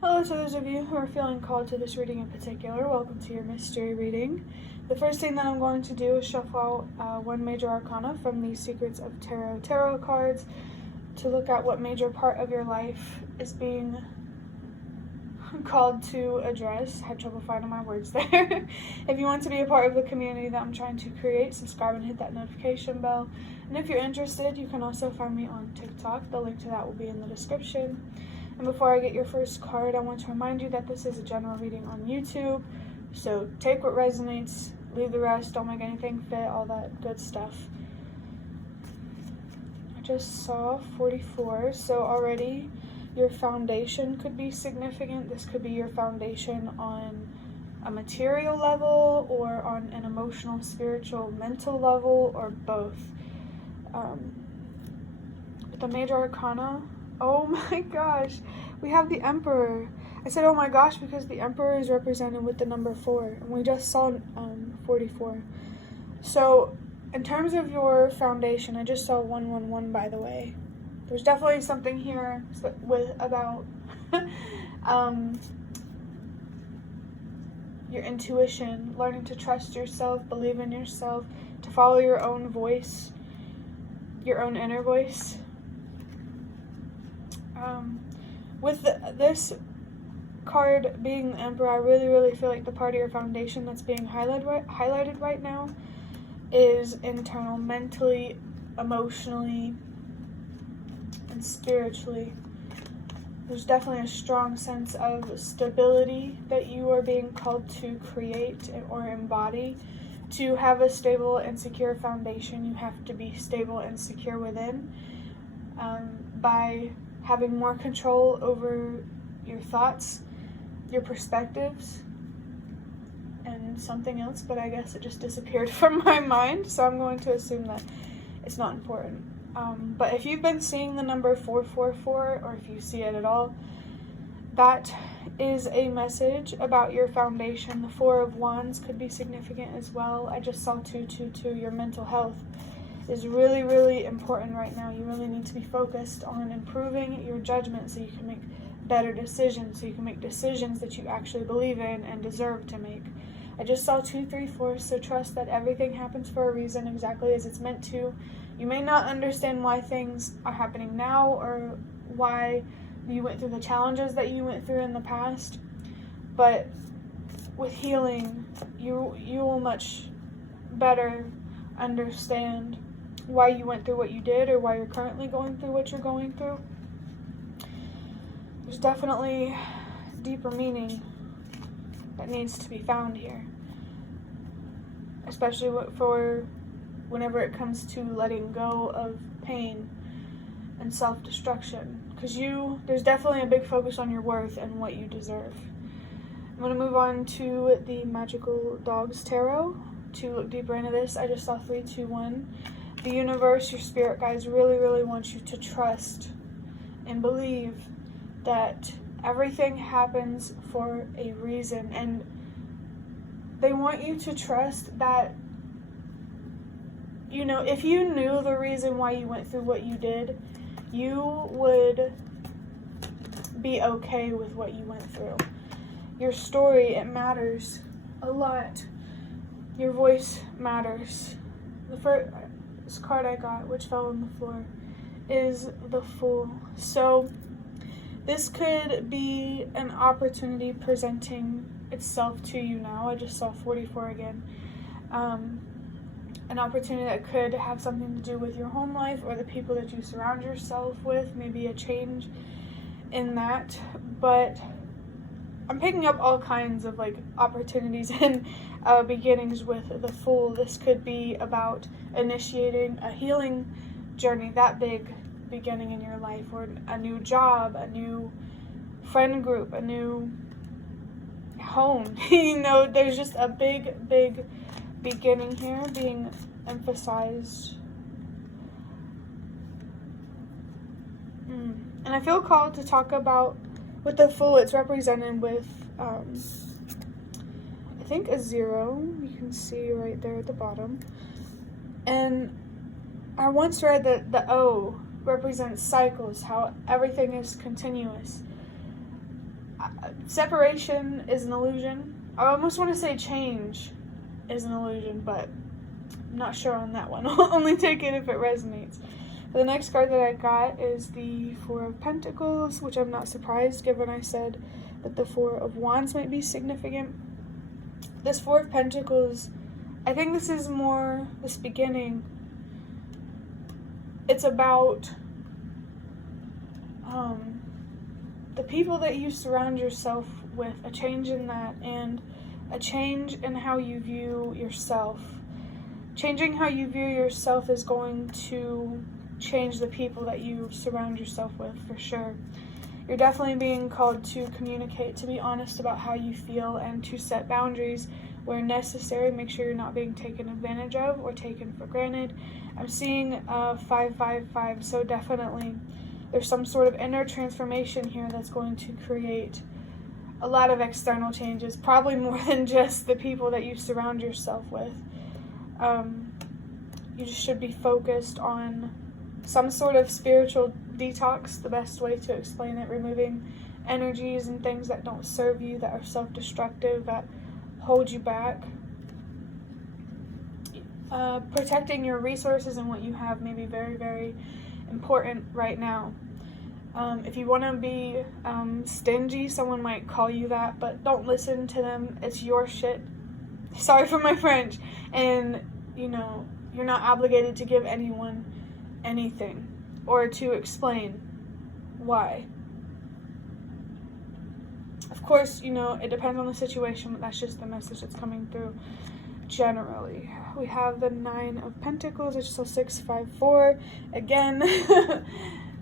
Hello to those of you who are feeling called to this reading in particular. Welcome to your mystery reading. The first thing that I'm going to do is shuffle out one major arcana from the Secrets of Tarot cards to look at what major part of your life is being called to address. Had trouble finding my words there. If you want to be a part of the community that I'm trying to create, subscribe and hit that notification bell. And if you're interested, you can also find me on TikTok. The link to that will be in the description. And before I get your first card, I want to remind you that this is a general reading on YouTube. So take what resonates, leave the rest, don't make anything fit, all that good stuff. I just saw 44, so already your foundation could be significant. This could be your foundation on a material level or on an emotional, spiritual, mental level, or both. But the major arcana, oh my gosh, we have the Emperor. I said oh my gosh because the Emperor is represented with the number 4, and we just saw 44. So in terms of your foundation, I just saw 111, by the way. There's definitely something here about your intuition, learning to trust yourself, believe in yourself, to follow your own voice, your own inner voice. With this card being the Emperor, I really feel like the part of your foundation that's being highlighted right now is internal, mentally, emotionally, and spiritually. There's definitely a strong sense of stability that you are being called to create or embody. To have a stable and secure foundation, you have to be stable and secure within. By having more control over your thoughts, your perspectives, and something else, but I guess it just disappeared from my mind, so I'm going to assume that it's not important. But if you've been seeing the number 444, or if you see it at all, that is a message about your foundation. The 4 of Wands could be significant as well. I just saw 222. Your mental health is really important right now. You really need to be focused on improving your judgment so you can make better decisions, so you can make decisions that you actually believe in and deserve to make. I just saw 234, so trust that everything happens for a reason, exactly as it's meant to. You may not understand why things are happening now or why you went through the challenges that you went through in the past, but with healing, you will much better understand why you went through what you did or why you're currently going through what you're going through. There's definitely deeper meaning that needs to be found here, especially for whenever it comes to letting go of pain and self-destruction, because there's definitely a big focus on your worth and what you deserve. I'm going to move on to the Magical Dogs Tarot to look deeper into this. I just saw 321. The universe, your spirit guides, really want you to trust and believe that everything happens for a reason, and they want you to trust that, if you knew the reason why you went through what you did, you would be okay with what you went through. Your story, it matters a lot. Your voice matters. The first card I got, which fell on the floor, is the Fool. So this could be an opportunity presenting itself to you now. I just saw 44 again. An opportunity that could have something to do with your home life or the people that you surround yourself with, maybe a change in that. But I'm picking up all kinds of opportunities and beginnings with the Fool. This could be about initiating a healing journey, that big beginning in your life, or a new job, a new friend group, a new home. There's just a big beginning here being emphasized. And I feel called to talk about, with the Fool, it's represented with I think a 0. You can see right there at the bottom. And I once read that the O represents cycles, how everything is continuous. separation is an illusion. I almost want to say change is an illusion, but I'm not sure on that one. I'll only take it if it resonates. The next card that I got is the Four of Pentacles, which I'm not surprised given I said that the Four of Wands might be significant. This Four of Pentacles, I think this is more this beginning. It's about the people that you surround yourself with, a change in that, and a change in how you view yourself. Changing how you view yourself is going to change the people that you surround yourself with, for sure. You're definitely being called to communicate, to be honest about how you feel, and to set boundaries where necessary. Make sure you're not being taken advantage of or taken for granted. I'm seeing 555, so definitely there's some sort of inner transformation here that's going to create a lot of external changes, probably more than just the people that you surround yourself with. You just should be focused on some sort of spiritual detox, the best way to explain it, removing energies and things that don't serve you, that are self-destructive, that hold you back. Protecting your resources and what you have may be very, very important right now. If you want to be stingy, someone might call you that, but don't listen to them. It's your shit. Sorry for my French. And, you know, you're not obligated to give anyone anything or to explain why. Of course, you know, it depends on the situation, but that's just the message that's coming through generally. We have the Nine of Pentacles, which is so 654. Again,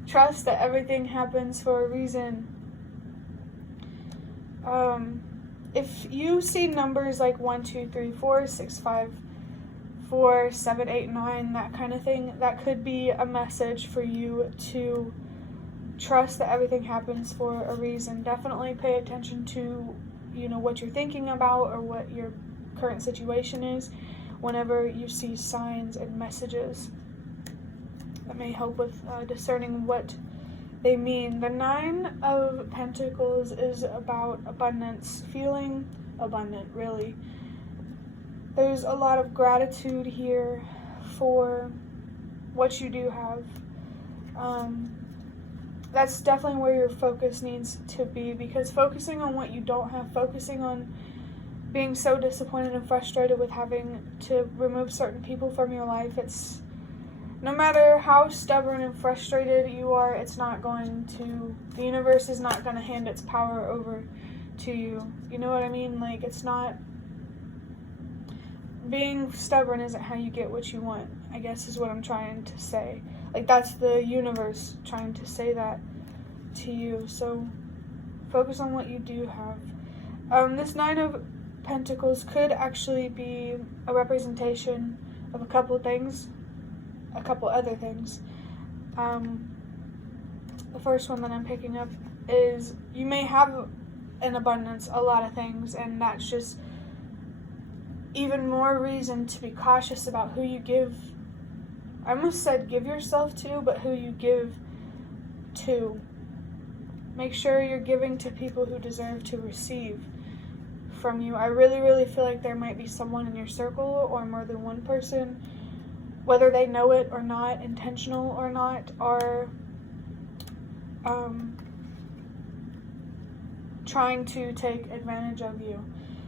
trust that everything happens for a reason. If you see numbers like 1, 2, 3, 4, 6, 5, 4, 7, 8, 9, that kind of thing, that could be a message for you to trust that everything happens for a reason. Definitely pay attention to, you know, what you're thinking about or what your current situation is whenever you see signs and messages. That may help with discerning what they mean. The Nine of Pentacles is about abundance, feeling abundant, really. There's a lot of gratitude here for what you do have. That's definitely where your focus needs to be, because focusing on what you don't have, focusing on being so disappointed and frustrated with having to remove certain people from your life, it's no matter how stubborn and frustrated you are, it's not going to, the universe is not going to hand its power over to you. You know what I mean? Like, it's not, being stubborn isn't how you get what you want, I guess is what I'm trying to say. Like, that's the universe trying to say that to you. So focus on what you do have. This Nine of Pentacles could actually be a representation of a couple things, a couple other things. The first one that I'm picking up is you may have in abundance a lot of things, and that's just even more reason to be cautious about who you give. I almost said give yourself to, but who you give to. Make sure you're giving to people who deserve to receive from you. I really, really feel like there might be someone in your circle, or more than one person, whether they know it or not, intentional or not, are trying to take advantage of you.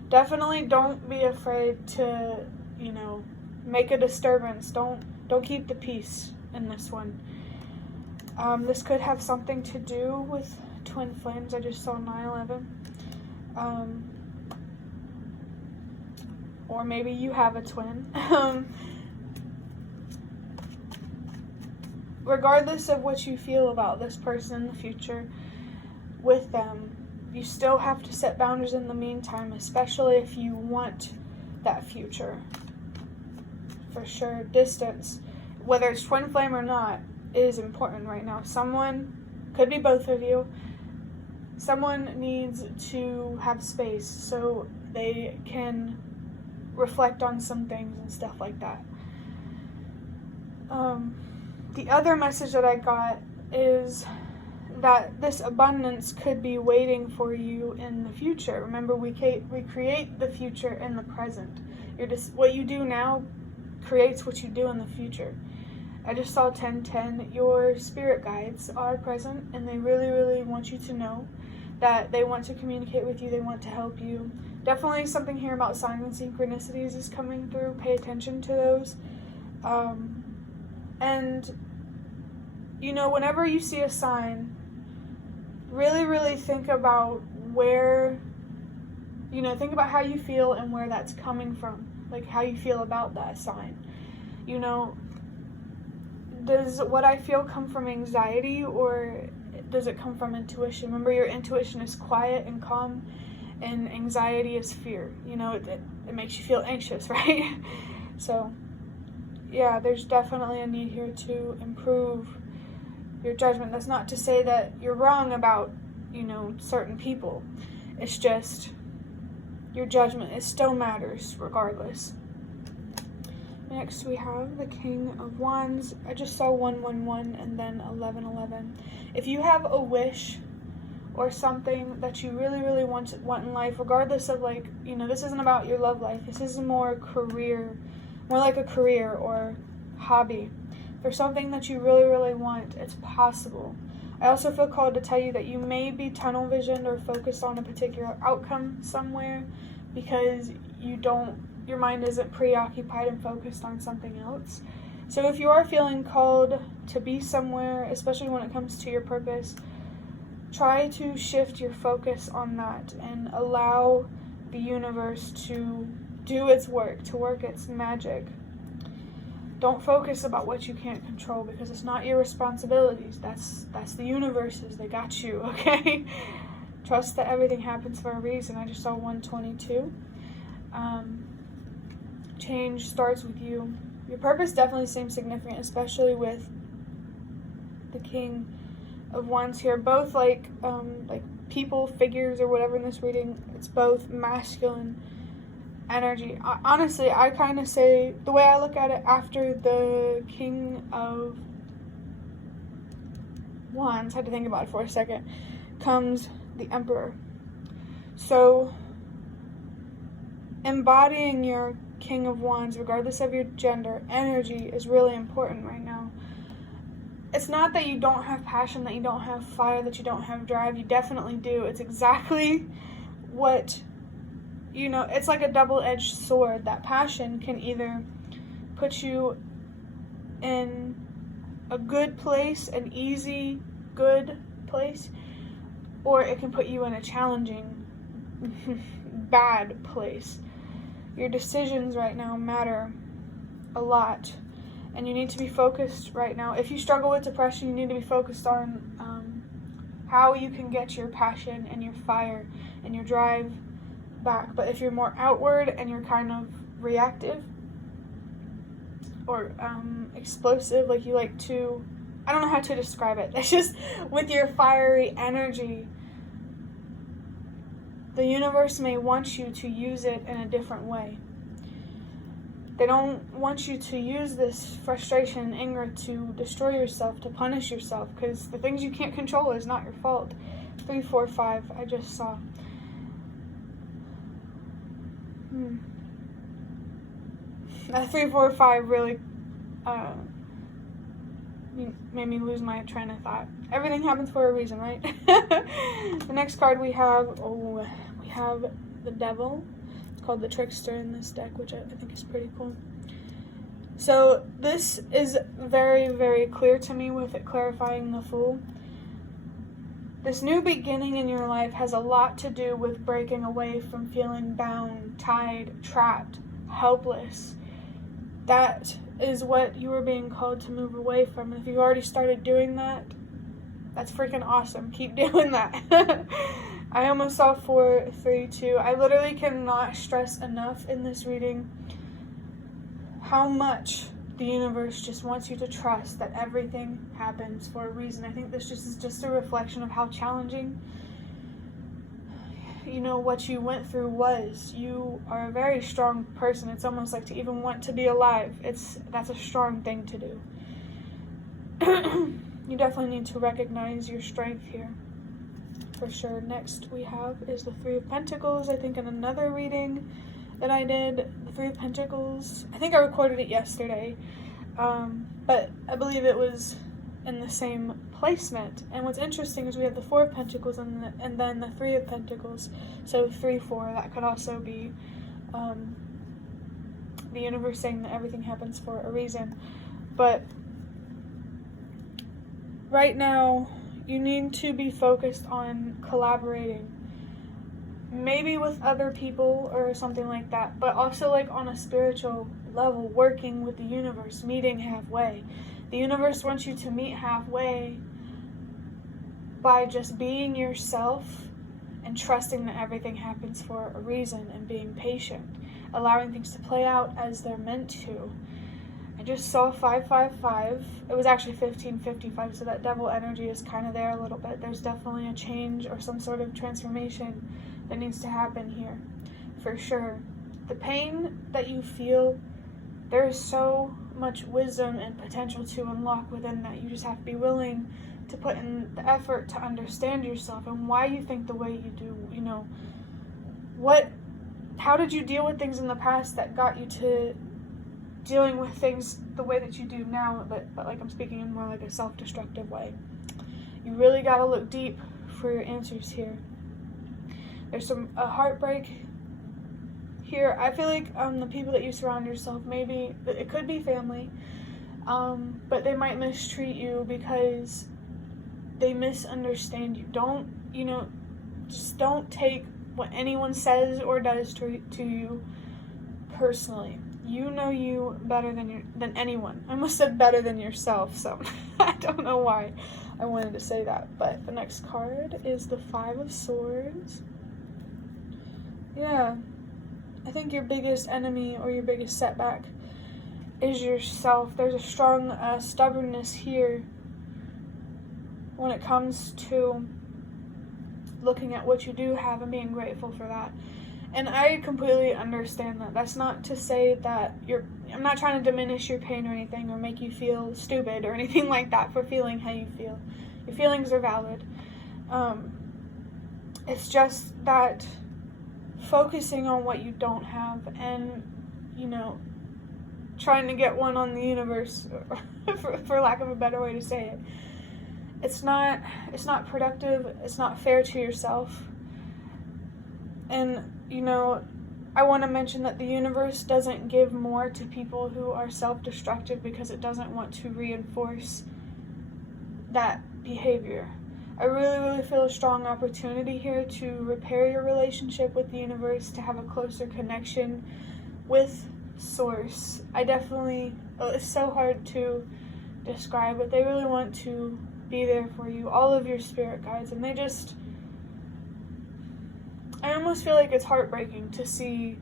Definitely don't be afraid to, you know, make a disturbance. Don't keep the peace in this one. This could have something to do with twin flames. I just saw 9/11. Or maybe you have a twin. Regardless of what you feel about this person in the future with them, you still have to set boundaries in the meantime, especially if you want that future. For sure, distance, whether it's twin flame or not, is important right now. Someone, could be both of you, someone needs to have space so they can reflect on some things and stuff like that. The other message that I got is that this abundance could be waiting for you in the future. Remember, we create the future in the present. What you do now creates what you do in the future. I just saw 1010. Your spirit guides are present, and they really, really want you to know that they want to communicate with you. They want to help you. Definitely something here about signs and synchronicities is coming through. Pay attention to those. And, whenever you see a sign, really, really think about think about how you feel and where that's coming from. Like, how you feel about that sign. Does what I feel come from anxiety, or does it come from intuition? Remember, your intuition is quiet and calm, and anxiety is fear. It makes you feel anxious, right? So, yeah, there's definitely a need here to improve your judgment. That's not to say that you're wrong about, certain people. It's just your judgment. It still matters regardless. Next, we have the King of Wands. I just saw 111 and then 1111. If you have a wish or something that you really, really want in life, regardless of this isn't about your love life. This is more like a career or hobby. If there's something that you really, really want, it's possible. I also feel called to tell you that you may be tunnel visioned or focused on a particular outcome somewhere because your mind isn't preoccupied and focused on something else. So if you are feeling called to be somewhere, especially when it comes to your purpose, try to shift your focus on that and allow the universe to do its work, to work its magic. Don't focus about what you can't control, because it's not your responsibilities. That's the universe's. They got you, okay? Trust that everything happens for a reason. I just saw 122. Change starts with you. Your purpose definitely seems significant, especially with the King of Wands here. Both like people, figures, or whatever in this reading. It's both masculine energy. Honestly, I kind of say, the way I look at it, after the King of Wands, had to think about it for a second, comes the Emperor. So embodying your King of Wands, regardless of your gender, energy is really important right now. It's not that you don't have passion, that you don't have fire, that you don't have drive. You definitely do. It's exactly what, it's like a double-edged sword. That passion can either put you in a good place, an easy, good place, or it can put you in a challenging, bad place. Your decisions right now matter a lot, and you need to be focused right now. If you struggle with depression, you need to be focused on how you can get your passion and your fire and your drive back. But if you're more outward and you're kind of reactive or explosive, like you like to, I don't know how to describe it. It's just with your fiery energy, the universe may want you to use it in a different way. They don't want you to use this frustration and anger to destroy yourself, to punish yourself, because the things you can't control is not your fault. 3, 4, 5, I just saw. That 3, 4, 5 really made me lose my train of thought. Everything happens for a reason, right? The next card we have the Devil. It's called the Trickster in this deck, which I think is pretty cool. So this is very, very clear to me with it clarifying the Fool. This new beginning in your life has a lot to do with breaking away from feeling bound, tied, trapped, helpless. That is what you are being called to move away from. And if you've already started doing that, that's freaking awesome. Keep doing that. I almost saw 4, 3, 2. I literally cannot stress enough in this reading how much the universe just wants you to trust that everything happens for a reason. I think this is just a reflection of how challenging, what you went through was. You are a very strong person. It's almost like to even want to be alive. That's a strong thing to do. you definitely need to recognize your strength here, for sure. Next we have is the Three of Pentacles. I think in another reading that I did, the Three of Pentacles, I think I recorded it yesterday, but I believe it was in the same placement. And what's interesting is we have the Four of Pentacles and then the Three of Pentacles, so 3-4. That could also be the universe saying that everything happens for a reason. But right now, you need to be focused on collaborating, maybe with other people or something like that, but also like on a spiritual level, working with the universe, meeting halfway. The universe wants you to meet halfway by just being yourself and trusting that everything happens for a reason and being patient, allowing things to play out as they're meant to. I just saw 555. It was actually 1555, so that devil energy is kind of there a little bit. There's definitely a change or some sort of transformation that needs to happen here, for sure. The pain that you feel, there is so much wisdom and potential to unlock within that. You just have to be willing to put in the effort to understand yourself and why you think the way you do. You know, how did you deal with things in the past that got you to dealing with things the way that you do now, but like I'm speaking in more like a self-destructive way. You really got to look deep for your answers here. There's a heartbreak here. I feel like the people that you surround yourself, maybe it could be family, but they might mistreat you because they misunderstand you. Just don't take what anyone says or does to you personally. You know you better than anyone. I almost said better than yourself, so I don't know why I wanted to say that. But the next card is the Five of Swords. Yeah, I think your biggest enemy or your biggest setback is yourself. There's a strong stubbornness here when it comes to looking at what you do have and being grateful for that. And I completely understand that. That's not to say that I'm not trying to diminish your pain or anything or make you feel stupid or anything like that for feeling how you feel. Your feelings are valid. It's just that focusing on what you don't have and, trying to get one on the universe, for lack of a better way to say it. It's not productive. It's not fair to yourself. And, I want to mention that the universe doesn't give more to people who are self-destructive because it doesn't want to reinforce that behavior. I really, really feel a strong opportunity here to repair your relationship with the universe, to have a closer connection with Source. It's so hard to describe, but they really want to be there for you, all of your spirit guides, and I almost feel like it's heartbreaking to see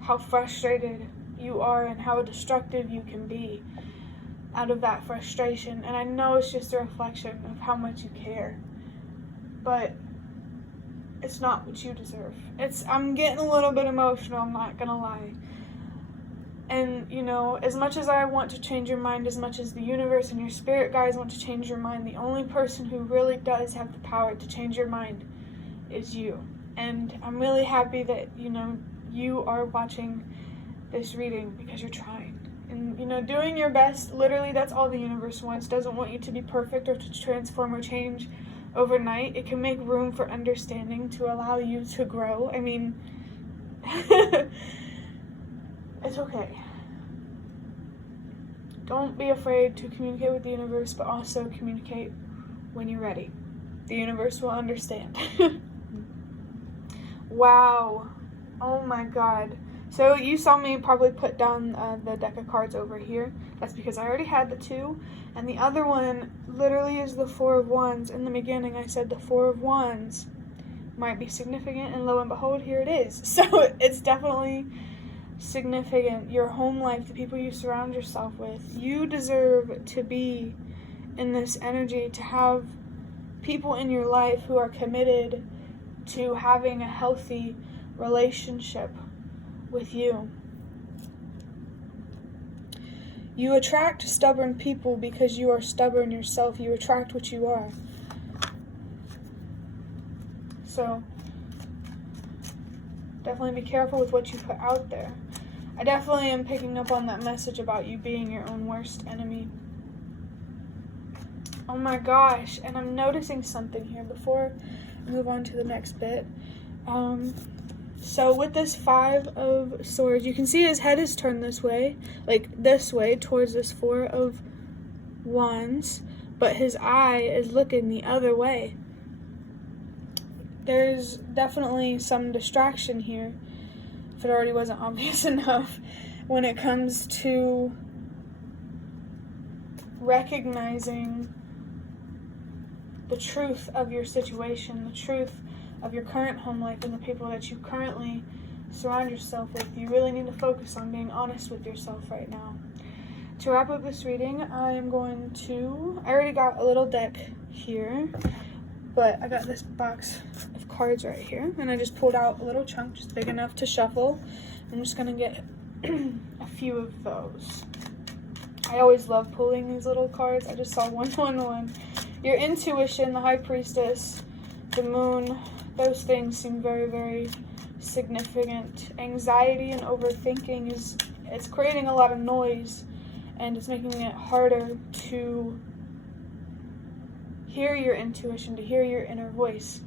how frustrated you are and how destructive you can be out of that frustration. And I know it's just a reflection of how much you care, but it's not what you deserve. I'm getting a little bit emotional, I'm not gonna lie. And, as much as I want to change your mind, as much as the universe and your spirit guides want to change your mind, the only person who really does have the power to change your mind is you. And I'm really happy that, you are watching this reading because you're trying. And, doing your best, literally that's all the universe wants. Doesn't want you to be perfect or to transform or change overnight. It can make room for understanding to allow you to grow. I mean, it's okay. Don't be afraid to communicate with the universe, but also communicate when you're ready. The universe will understand. Wow. Oh my god. So you saw me probably put down the deck of cards over here. That's because I already had the two. And the other one literally is the Four of Wands. In the beginning I said the Four of Wands might be significant, and lo and behold, here it is. So it's definitely significant. Your home life, the people you surround yourself with. You deserve to be in this energy, to have people in your life who are committed to having a healthy relationship with you. You attract stubborn people because you are stubborn yourself. You attract what you are. So, definitely be careful with what you put out there. I definitely am picking up on that message about you being your own worst enemy. Oh my gosh, and I'm noticing something here before I move on to the next bit. So with this 5 of Swords, you can see his head is turned this way, like this way, towards this 4 of Wands, but his eye is looking the other way. There's definitely some distraction here, if it already wasn't obvious enough, when it comes to recognizing the truth of your situation, the truth of your current home life and the people that you currently surround yourself with. You really need to focus on being honest with yourself right now. To wrap up this reading, I already got a little deck here, but I got this box of cards right here, and I just pulled out a little chunk just big enough to shuffle. I'm just going to get a few of those. I always love pulling these little cards. I just saw 111. Your intuition, the High Priestess, the Moon, those things seem very, very significant. Anxiety and overthinking it's creating a lot of noise, and it's making it harder to hear your intuition, to hear your inner voice.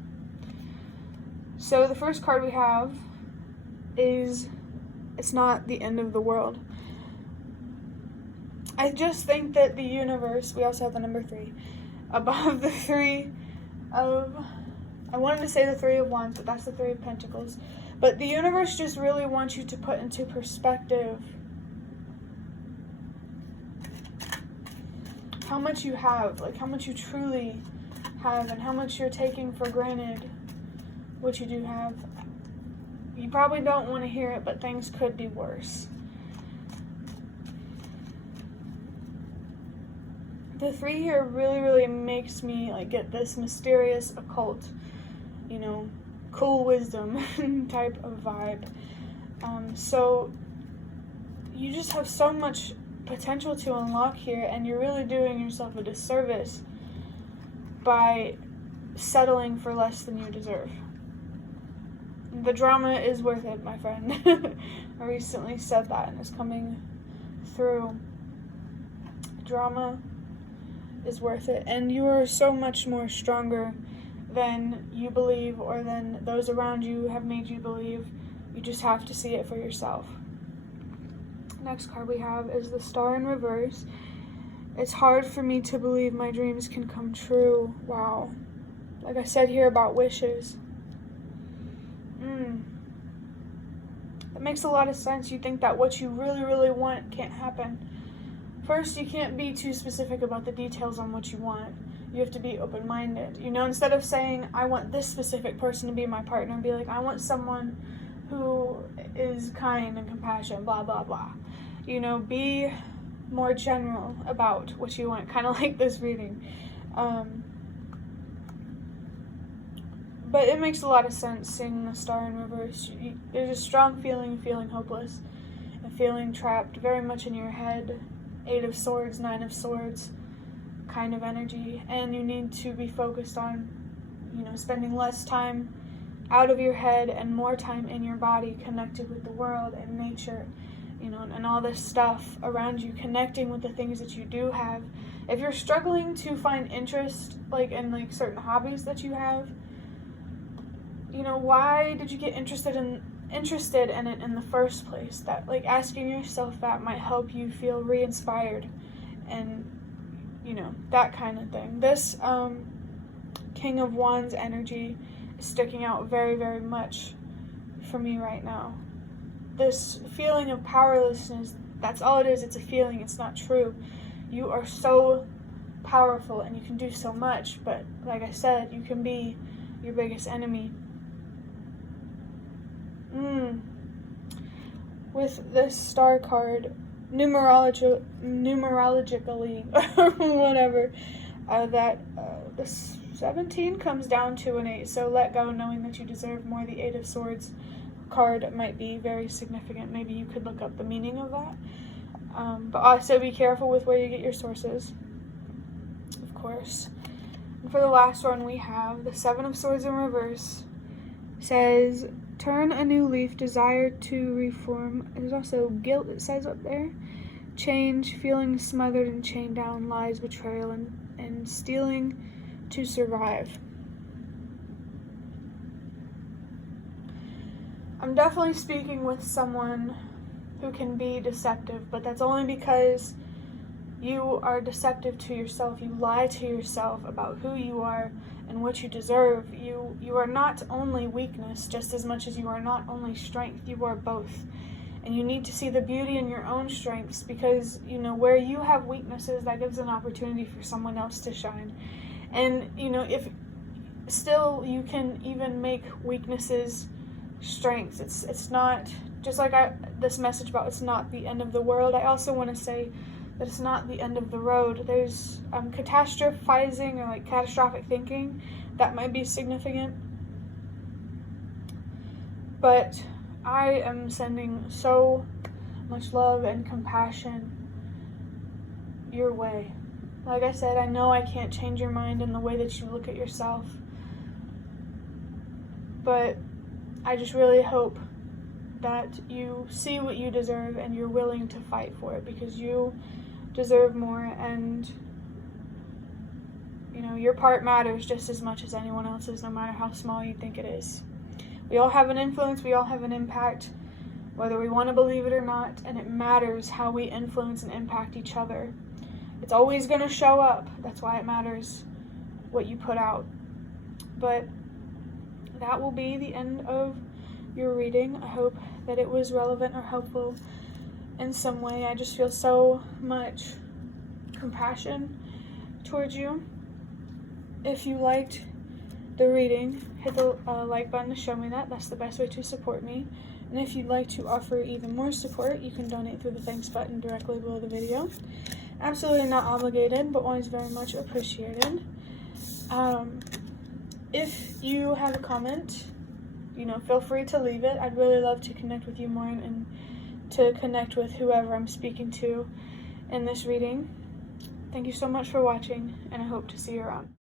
So the first card we have is, it's not the end of the world. I just think that the universe, we also have the number 3, above the 3 of, I wanted to say the 3 of Wands, but that's the 3 of Pentacles. But the universe just really wants you to put into perspective how much you have, like how much you truly have, and how much you're taking for granted what you do have. You probably don't want to hear it, but things could be worse. The 3 here really, really makes me like get this mysterious, occult, cool wisdom type of vibe. So you just have so much potential to unlock here, and you're really doing yourself a disservice by settling for less than you deserve. The drama is worth it, my friend. I recently said that, and it's coming through. Drama is worth it, and you are so much more stronger than you believe, or than those around you have made you believe. You just have to see it for yourself. Next card we have is the Star in reverse. It's hard for me to believe my dreams can come true. Wow. Like I said here about wishes. That makes a lot of sense. You think that what you really, really want can't happen. First, you can't be too specific about the details on what you want. You have to be open-minded. Instead of saying, I want this specific person to be my partner, be like, I want someone who is kind and compassionate, blah, blah, blah. Be more general about what you want, kind of like this reading. But it makes a lot of sense seeing the Star in reverse. There's a strong feeling of feeling hopeless and feeling trapped very much in your head. 8 of Swords, 9 of Swords kind of energy. And you need to be focused on, spending less time out of your head and more time in your body, connected with the world and nature, and all this stuff around you, connecting with the things that you do have. If you're struggling to find interest, in certain hobbies that you have, why did you get interested in it in the first place? That, asking yourself that might help you feel re-inspired, and, that kind of thing. This King of Wands energy is sticking out very, very much for me right now. This feeling of powerlessness, that's all it is. It's a feeling. It's not true. You are so powerful, and you can do so much, but like I said, you can be your biggest enemy. With this Star card, numerologically, or whatever, the 17 comes down to an 8, so let go, knowing that you deserve more. The 8 of Swords card might be very significant. Maybe you could look up the meaning of that. But also be careful with where you get your sources, of course. And for the last one, we have the Seven of Swords in reverse. Says, turn a new leaf, desire to reform. There's also guilt, it says up there. Change, feeling smothered and chained down, lies, betrayal, and stealing to survive. I'm definitely speaking with someone who can be deceptive, but that's only because you are deceptive to yourself. You lie to yourself about who you are and what you deserve. You are not only weakness just as much as you are not only strength. You are both. And you need to see the beauty in your own strengths, because, you know, where you have weaknesses, that gives an opportunity for someone else to shine. And, you know, if still you can even make weaknesses strengths. It's not, just like this message about it's not the end of the world, I also want to say that it's not the end of the road. There's catastrophizing or like catastrophic thinking that might be significant, but I am sending so much love and compassion your way. Like I said, I know I can't change your mind in the way that you look at yourself, but I just really hope that you see what you deserve and you're willing to fight for it, because you deserve more, and, you know, your part matters just as much as anyone else's, no matter how small you think it is. We all have an influence, we all have an impact, whether we want to believe it or not, and it matters how we influence and impact each other. It's always going to show up. That's why it matters what you put out. But that will be the end of your reading. I hope that it was relevant or helpful in some way. I just feel so much compassion towards you. If you liked the reading, hit the like button to show me that. That's the best way to support me. And if you'd like to offer even more support, you can donate through the thanks button directly below the video. Absolutely not obligated, but always very much appreciated. If you have a comment, you know, feel free to leave it. I'd really love to connect with you more and to connect with whoever I'm speaking to in this reading. Thank you so much for watching, and I hope to see you around.